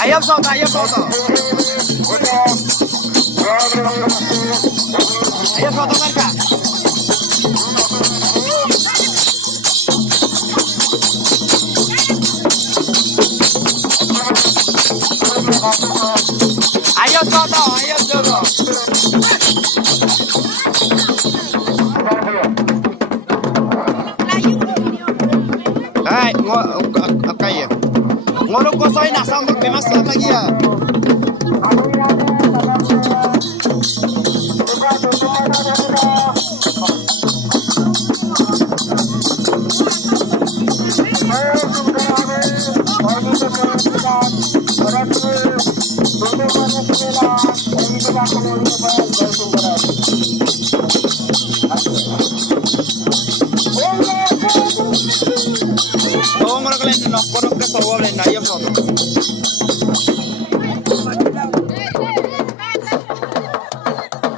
Ayam soto, ayam soto. Ayam soto mereka. Ayam soto, ayam soto. Hai, okay ya. Ngorok ko soy na sambal pemas lagi ya. Oh, ngorok lain nok, ngorok ke sawal lain ayam soto.